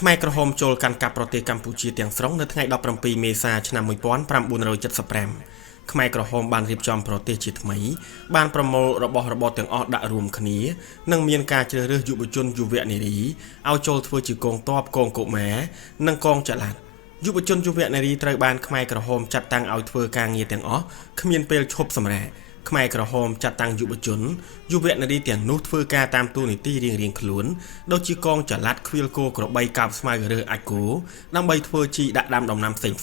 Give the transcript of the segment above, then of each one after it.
ខ្មែរក្រហមចូលកាន់កាប់ប្រទេសកម្ពុជាទាំងស្រុងនៅថ្ងៃ17មេសាឆ្នាំ1975ខ្មែរក្រហមបានរៀបចំប្រទេសជាថ្មីបានប្រមូលរបស់របរទាំងអស់ដាក់រួមគ្នានិងមានការជ្រើសរើសយុវជនយុវនារីឲ្យចូលធ្វើជាកងទ័ពកងកុមារនិងកងចល័តយុវជនយុវនារីត្រូវបានខ្មែរក្រហមចាត់តាំងឲ្យធ្វើការងារទាំងអស់គ្មានពេលឈប់សម្រាកខ្មែរក្រហមចាត់តាំងយុវជនយុវនារីទាំងនោះធ្វើការតាមតួនាទីរៀងៗខ្លួនដូចជាកងចល័តខ្វៀលគោក្របីកាប់ស្មៅរើសអាចគោដើម្បីធ្វើជីដាក់ដាំដំណាំផ្សេងៗ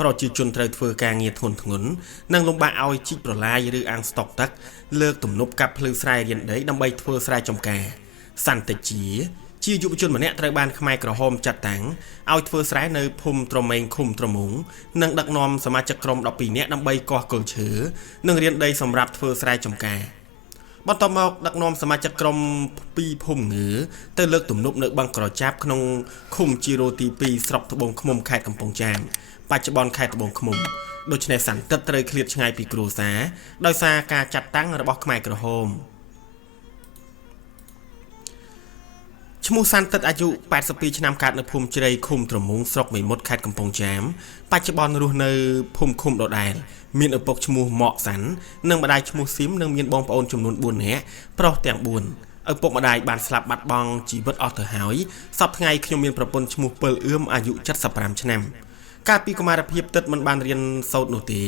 ប្រជាជនត្រូវធ្វើការងារធ្ងន់ធ្ងរនិងលំបាកឲ្យជីកប្រឡាយឬអាំងស្តុកទឹកលើកទំនប់កាប់ភ្លឺស្រែរានដីដើម្បីធ្វើស្រែចម្ការសន្តិជាយុវជនម្នាក់ត្រូវបានខ្មែរក្រហមចាត់តាំងឲ្យធ្វើស្រែនៅភូមិត្រមេងឃុំត្រមុងនិងដឹកនាំសមាជិកក្រុម12នាក់ដើម្បីកោះគល់ឈើនិងរៀនដីសម្រាប់ធ្វើស្រែចម្ការបន្ទាប់មកដឹកនាំសមាជិកក្រុម2ភូមិងើទៅលើកទំនប់នៅបឹងក្រចាប់ក្នុងឃុំជីរ៉ូទី2ស្រុកត្បូងឃ្មុំខេត្តកំពង់ចាមបច្ចុប្បន្នខេត្តត្បូងឃ្មុំដូច្នេះសន្តិត្រូវឃ្លាតឆ្ងាយពីគ្រួសារដោយសារការចាត់តាំងរបស់ខ្មែរក្រហមឈ្មោះសន្តិអាយុ82ឆ្នាំកើតនៅភូមិជ្រៃឃុំត្រមុងស្រុកមេមត់ខេត្តកំពង់ចាមបច្ចុប្បន្នរស់នៅភូមិឃុំដដែលមានឪពុកឈ្មោះម៉ាក់សាន់និងម្ដាយឈ្មោះស៊ីមនិងមានបងប្អូនចំនួន4នាក់ប្រុសទាំង4ឪពុកម្ដាយបានស្លាប់បាត់បង់ជីវិតអស់ទៅហើយសប្តាហ៍ថ្ងៃខ្ញុំមានប្រពន្ធឈ្មោះពិលអឿមអាយុ75ឆ្នាំកាលពីកុមារភាពទឹកមិនបានរៀនសូត្រនោះទេ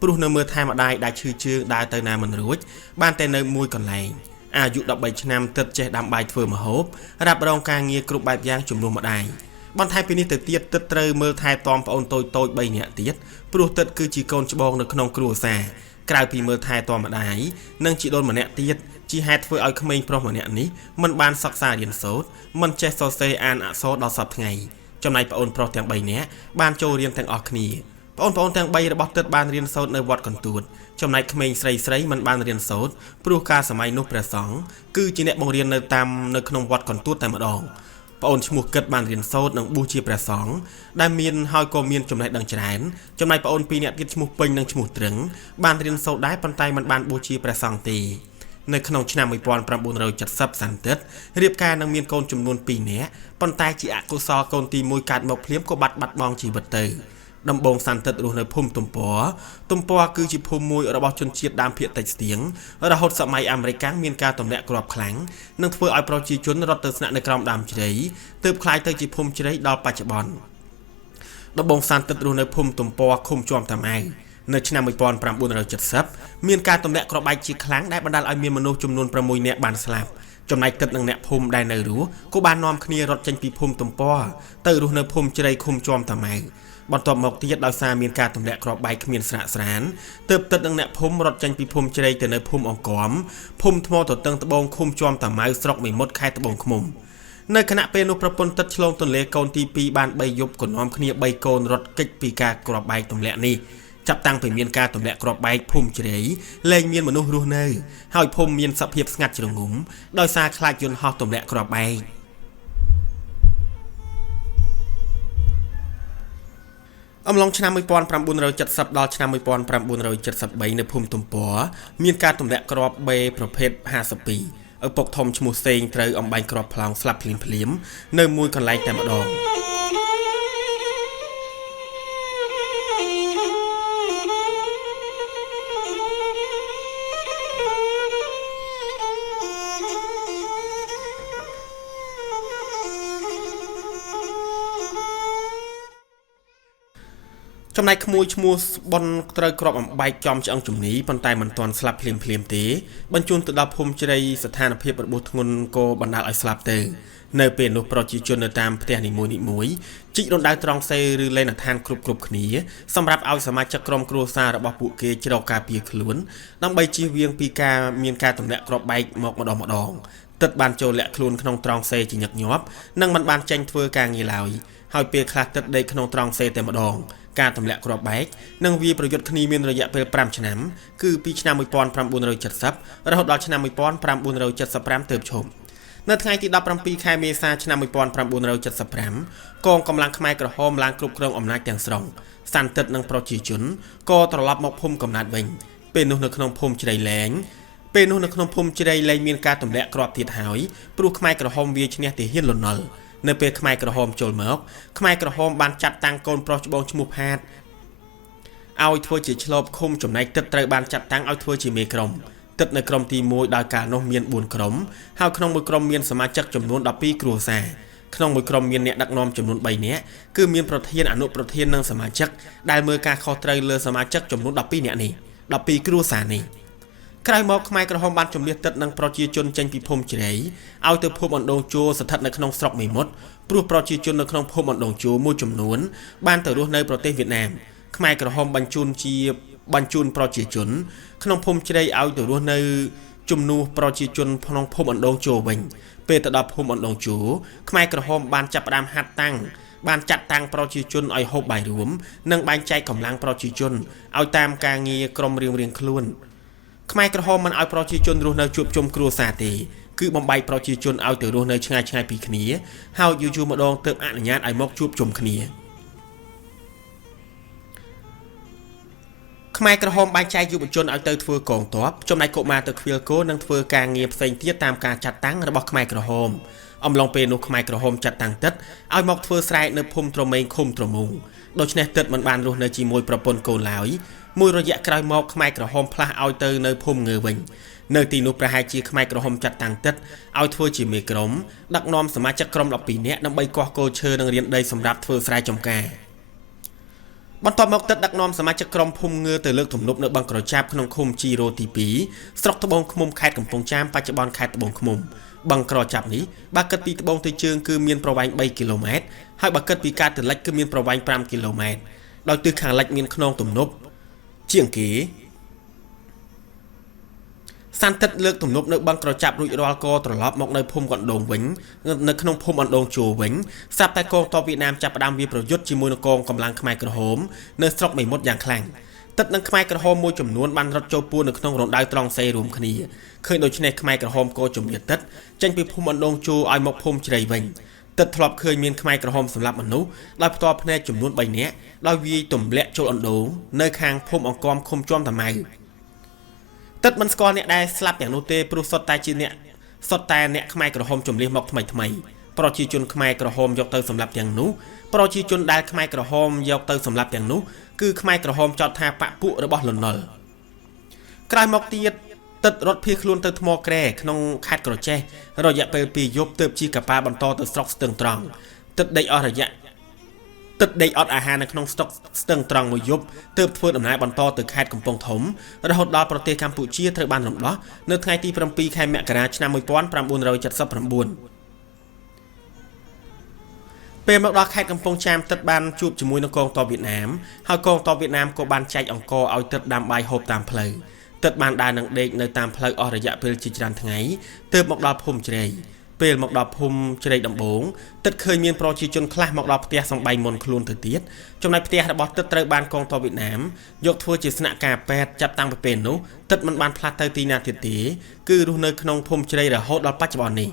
ព្រោះនៅមើលថែម្ដាយដែលឈឺជើងដើរទៅណាមិនរួចបានតែនៅមួយកន្លែងអាយុ13ឆ្នាំទឹកចេះដាំបាយធ្វើម្ហូបរ៉ាប់រងការងារគ្រប់បែបយ៉ាងជំនួសម្ដាយបន្ថែមពីនេះទៅទៀតទឹកត្រូវមើលថែទាំប្អូនតូចៗ3នាក់ទៀតព្រោះទឹកគឺជាកូនច្បងនៅក្នុងគ្រួសារក្រៅពីមើលថែទាំម្ដាយនិងជីដូនម្នាក់ទៀតជាហេតុធ្វើឲ្យក្មេងប្រុសម្នាក់នេះមិនបានសិក្សារៀនសូត្រមិនចេះសរសេរអានអក្សរដល់សប្តាហ៍ថ្ងៃចំណែកប្អូនប្រុសទាំង3នាក់បានចូលរៀនទាំងអស់គ្នាប្អូនទាំង3របស់ទឹកបានរៀនសូត្រនៅវត្តកន្ទួតចំណែកក្មេងស្រីមិនបានរៀនសូត្រព្រោះកាលសម័យនោះព្រះសង្ឃគឺជាអ្នកបង្រៀននៅក្នុងវត្តកន្ទួតតែម្ដងប្អូនឈ្មោះគិតបានរៀនសូត្រនិងបួសជាព្រះសង្ឃដែលមានហើយក៏មានចំណេះដឹងច្រើនចំណែកប្អូន2នាក់ទៀតឈ្មោះពេញនិងឈ្មោះត្រឹងបានរៀនសូត្រដែរប៉ុន្តែមិនបានបួសជាព្រះសង្ឃទេនៅក្នុងឆ្នាំ1970សន្តិរៀបការនឹងមានកូនចំនួន2នាក់ប៉ុន្តែជាអកុសលកូនទី1កើតមកភ្លាមក៏បាត់បង់ជីវិតទៅដំបងសន្តិរស់នៅភូមិទំព័រគឺជាភូមិមួយរបស់ជនជាតិដើមភាគតិចស្ទៀងរហូតសម័យអាមេរិកមានការទម្លាក់គ្រាប់ខ្លាំងនិងធ្វើឲ្យប្រជាជនរត់ទៅស្នាក់នៅក្រោមដើមជ្រៃទើបក្លាយទៅជាភូមិជ្រៃដល់បច្ចុប្បន្នដំបងសន្តិរស់នៅភូមិទំព័រឃុំជាំតាម៉ៅនៅឆ្នាំ1970មានការទម្លាក់គ្រាប់បែកជាខ្លាំងដែលបណ្ដាលឲ្យមានមនុស្សចំនួន6នាក់បានស្លាប់ចំណែកទឹកនិងអ្នកភូមិដែលនៅរស់ក៏បាននាំគ្នារត់ចេញពីភូមិទំព័រទៅរស់នៅភូមិជ្រៃឃុំជាំតាម៉ៅបន្ទាប់មកទៀតដោយសារមានការទម្លាក់គ្រាប់បែកគ្មានស្រាកស្រានទើបទឹកនិងអ្នកភូមិរត់ចេញពីភូមិជ្រៃទៅនៅភូមិអង្គមភូមិថ្មទទឹងត្បូងឃុំជាំតាម៉ៅស្រុកមេមត់ខេត្តត្បូងឃ្មុំនៅខណៈពេលនោះប្រពន្ធទឹកឆ្លងទន្លេកូនទី2បាន3យប់ក៏នាំគ្នា3កូនរត់គេចពីការគ្រាប់បែកទម្លាក់នេះចាប់តាំងពីមានការទម្លាក់គ្រាប់បែកភូមិជ្រៃលែងមានមនុស្សរស់នៅហើយភូមិមានសភាពស្ងាត់ជ្រងំដោយសារខ្លាចយន្តហោះទម្លាក់គ្រាប់បែកអំឡុងឆ្នាំ1970ដល់ឆ្នាំ1973នៅភូមិទំព័រមានការទម្លាក់គ្រាប់បេប្រភេទ52ឪពុកធំឈ្មោះសេងត្រូវអំបែងគ្រាប់ផ្លោងស្លាប់ភ្លាមនៅមួយកន្លែងតែម្ដងចំណែកក្មួយឈ្មោះបនត្រូវគ្រាប់អំបែកចំឆ្អឹងជំនីប៉ុន្តែមិនទាន់ស្លាប់ភ្លាមទេបញ្ជូនទៅដល់ភូមិជ្រៃស្ថានភាពរបួសធ្ងន់ក៏បណ្ដាលឲ្យស្លាប់ទៅនៅពេលនោះប្រជាជននៅតាមផ្ទះនីមួយជីករណ្ដៅត្រង់សេឬលេនដ្ឋានគ្រប់គ្នាសម្រាប់ឲ្យសមាជិកក្រុមគ្រួសាររបស់ពួកគេជ្រកការពារខ្លួនដើម្បីជៀសវាងពីការមានការទម្លាក់គ្រាប់បែកមកម្ដងទឹកបានចូលលាក់ខ្លួនក្នុងត្រង់សេជាញឹកញាប់និងមិនបានចេញធ្វើការងារឡើយហើយពេលខ្លះទឹកដេកក្នុងត្រង់សេតែម្ដងការទម្លាក់គ្រាប់បែកនិងវាប្រយុទ្ធគ្នាមានរយៈពេល5ឆ្នាំគឺពីឆ្នាំ1970រហូតដល់ឆ្នាំ1975ទើបឈប់នៅថ្ងៃទី17ខែមេសាឆ្នាំ1975កងកម្លាំងខ្មែរក្រហមឡើងគ្រប់គ្រងអំណាចទាំងស្រុងសន្តិនិងប្រជាជនក៏ត្រឡប់មកភូមិកំណើតវិញពេលនោះនៅក្នុងភូមិជ្រៃលែងមានការទម្លាក់គ្រាប់ទៀតហើយព្រោះខ្មែរក្រហមវាឈ្នះទាហានលន់នល់ នៅពេលខ្មែរក្រហមចូលមកខ្មែរក្រហមបានចាត់តាំងកូនប្រុសច្បងឈ្មោះផាតឲ្យធ្វើជាឆ្លប់ឃុំចំណែកទឹកត្រូវបានចាត់តាំងឲ្យធ្វើជាមេក្រុមទឹកនៅក្រុមទី1ដោយការនោះមាន4ក្រុមហើយក្នុងមួយក្រុមមានសមាជិកចំនួន12គ្រួសារក្នុងមួយក្រុមមានអ្នកដឹកនាំចំនួន3នាក់គឺមានប្រធានអនុប្រធាននិងសមាជិកដែលមើលការខុសត្រូវលើសមាជិកចំនួន12នាក់នេះ12គ្រួសារនេះក្រោយមកខ្មែរក្រហមបានជំនះទឹកនិងប្រជាជនចេញពីភូមិជ្រៃឲ្យទៅភូមិអណ្ដូងជួស្ថិតនៅក្នុងស្រុកមេមត់ព្រោះប្រជាជននៅក្នុងភូមិអណ្ដូងជួមួយចំនួនបានទៅរស់នៅប្រទេសវៀតណាមខ្មែរក្រហមបញ្ជូនប្រជាជនក្នុងភូមិជ្រៃឲ្យទៅរស់នៅជំនួសប្រជាជនក្នុងភូមិអណ្ដូងជួវិញពេលទៅដល់ភូមិអណ្ដូងជួខ្មែរក្រហមបានចាប់ផ្ដើមចាត់តាំងប្រជាជនឲ្យហូបបាយរួមនិងបែងចែកកម្លាំងប្រជាជនឲ្យតាមការងារក្រុមរៀងៗខ្លួនខ្មែរក្រហមមិនឲ្យប្រជាជនរស់នៅជួបជុំគ្រួសារទេគឺបំបីប្រជាជនឲ្យទៅរស់នៅឆ្ងាយពីគ្នាហើយយូរម្ដងទើបអនុញ្ញាតឲ្យមកជួបជុំគ្នាខ្មែរក្រហមបែងចែកយុវជនឲ្យទៅធ្វើកងទ័ពចំណែកកុមារទៅឃ្វាលគោនិងធ្វើការងារផ្សេងទៀតតាមការចាត់តាំងរបស់ខ្មែរក្រហមអំឡុងពេលនោះខ្មែរក្រហមចាត់តាំងទឹកឲ្យមកធ្វើស្រែនៅភូមិត្រមេងឃុំត្រមុងដូច្នេះទឹកមិនបានរស់នៅជាមួយប្រពន្ធកូនឡើយមួយរយៈក្រោយមកខ្មែរក្រហមផ្លាស់ឲ្យទៅនៅភូមិងើវិញនៅទីនោះប្រហែលជាខ្មែរក្រហមចាត់តាំងទឹកឲ្យធ្វើជាមេក្រុមដឹកនាំសមាជិកក្រុម12នាក់ដើម្បីកោះគោលឈើនិងរៀនដីសម្រាប់ធ្វើស្រែចម្ការបន្ទាប់មកទឹកដឹកនាំសមាជិកក្រុមភូមិងើទៅលើកទំនប់នៅបឹងក្រចាប់ក្នុងឃុំជីរ៉ូទី2ស្រុកត្បូងឃ្មុំខេត្តកំពង់ចាមបច្ចុប្បន្នខេត្តត្បូងឃ្មុំបឹងក្រចាប់នេះបើគិតពីត្បូងទៅជើងគឺមានប្រវែង3គីឡូម៉ែត្រហើយបើគិតពីកើតទៅលិចគឺមានប្រវែង5គីឡូម៉ែត្រដោយទិសខាងលិចមានខ្នងទំនប់ជាងគេសាន់ទឹកលើកទំនប់នៅបឹងក្រចាប់រួចរាល់ក៏ត្រឡប់មកនៅភូមិកណ្ដូងវិញនៅក្នុងភូមិអណ្ដូងជួវិញស្រាប់តែកងទ័ពវៀតណាមចាប់ផ្ដើមវាប្រយុទ្ធជាមួយនឹងកងកម្លាំងខ្មែរក្រហមនៅស្រុកមេមត់យ៉ាងខ្លាំងទឹកនិងខ្មែរក្រហមមួយចំនួនបានរត់ចូលពួននៅក្នុងរណ្ដៅត្រង់សេរួមគ្នាឃើញដូច្នេះខ្មែរក្រហមក៏ជំនះទឹកចេញពីភូមិអណ្ដូងជួឲ្យមកភូមិជ្រៃវិញទឹកធ្លាប់ឃើញមានខ្មែរក្រហមសម្លាប់មនុស្សដោយផ្ទាល់ភ្នែកចំនួន3នាក់ដោយវាយទម្លាក់ចូលអណ្ដូងនៅខាងភូមិអង្គមឃុំជាំតាម៉ៅទឹកមិនស្គាល់អ្នកដែលស្លាប់យ៉ាងនោះទេព្រោះសុទ្ធតែអ្នកខ្មែរក្រហមជំនះមកថ្មីប្រជាជនខ្មែរក្រហមយកទៅសម្លាប់ទាំងនោះប្រជាជនដែលខ្មែរក្រហមយកទៅសម្លាប់ទាំងនោះគឺខ្មែរក្រហមចោទថាបពុរបស់លន់នល់ក្រោយមកទៀតទឹករត់ភៀសខ្លួនទៅថ្មក្រែក្នុងខេត្តក្រចេះរយៈពេល2យប់ទើបជាកប៉ាល់បន្តទៅស្រុកស្ទឹងត្រង់ទឹកដេកអត់អាហារនៅក្នុងស្តុកស្ទឹងត្រង់មួយយប់ទើបធ្វើដំណើរបន្តទៅខេត្តកំពង់ធំរហូតដល់ប្រទេសកម្ពុជាត្រូវបានរំដោះនៅថ្ងៃទី7ខែមករាឆ្នាំ1979ពេលមកដល់ខេត្តកំពង់ចាមទឹកបានជួបជាមួយនឹងកងទ័ពវៀតណាមហើយកងទ័ពវៀតណាមក៏បានចែកអង្គរឲ្យទឹកដាំបាយហូបតាមផ្លូវទឹកបានដើរនឹងដេកនៅតាមផ្លូវអស់រយៈពេលជាច្រើនថ្ងៃទើបមកដល់ភូមិជ្រៃពេលមកដល់ភូមិជ្រៃដំបងទឹកឃើញមានប្រជាជនខ្លះមកដល់ផ្ទះសំបីមុនខ្លួនទៅទៀតចំណែកផ្ទះរបស់ទឹកត្រូវបានកងទ័ពវៀតណាមយកធ្វើជាស្នាក់ការពេទ្យចាប់តាំងពីពេលនោះទឹកមិនបានផ្លាស់ទៅទីណាទៀតទេគឺរស់នៅក្នុងភូមិជ្រៃរហូតដល់បច្ចុប្បន្ននេះ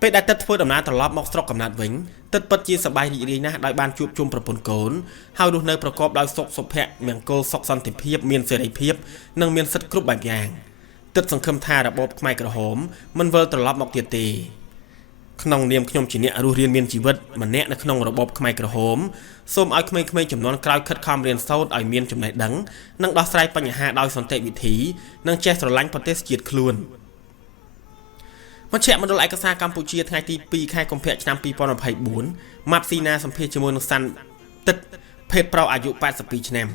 ពេលដែលទឹកធ្វើដំណើរត្រឡប់មកស្រុកកំណើតវិញទឹកពិតជាសប្បាយរីករាយណាស់ដោយបានជួបជុំប្រពន្ធកូនហើយរស់នៅប្រកបដោយសុខសុភមង្គលសុខសន្តិភាពមានសេរីភាពនិងមានសិទ្ធិគ្រប់បែបយ៉ាងទឹកសង្ឃឹមថារបបខ្មែរក្រហមមិនវិលត្រឡប់មកទៀតទេក្នុងនាមខ្ញុំជាអ្នករស់រានមានជីវិតម្នាក់នៅក្នុងរបបខ្មែរក្រហមសូមឲ្យក្មេងៗចំនួនក្រោយខិតខំរៀនសូត្រឲ្យមានចំណេះដឹងនិងដោះស្រាយបញ្ហាដោយសន្តិវិធីនិងចេះស្រឡាញ់ប្រទេសជាតិខ្លួនមជ្ឈមណ្ឌលឯកសារកម្ពុជាថ្ងៃទី2ខែកុម្ភៈឆ្នាំ2024ម៉ាប់ស៊ីណាសម្ភាសជាមួយនឹងសាន់ទឹកភេទប្រុសអាយុ82ឆ្នាំ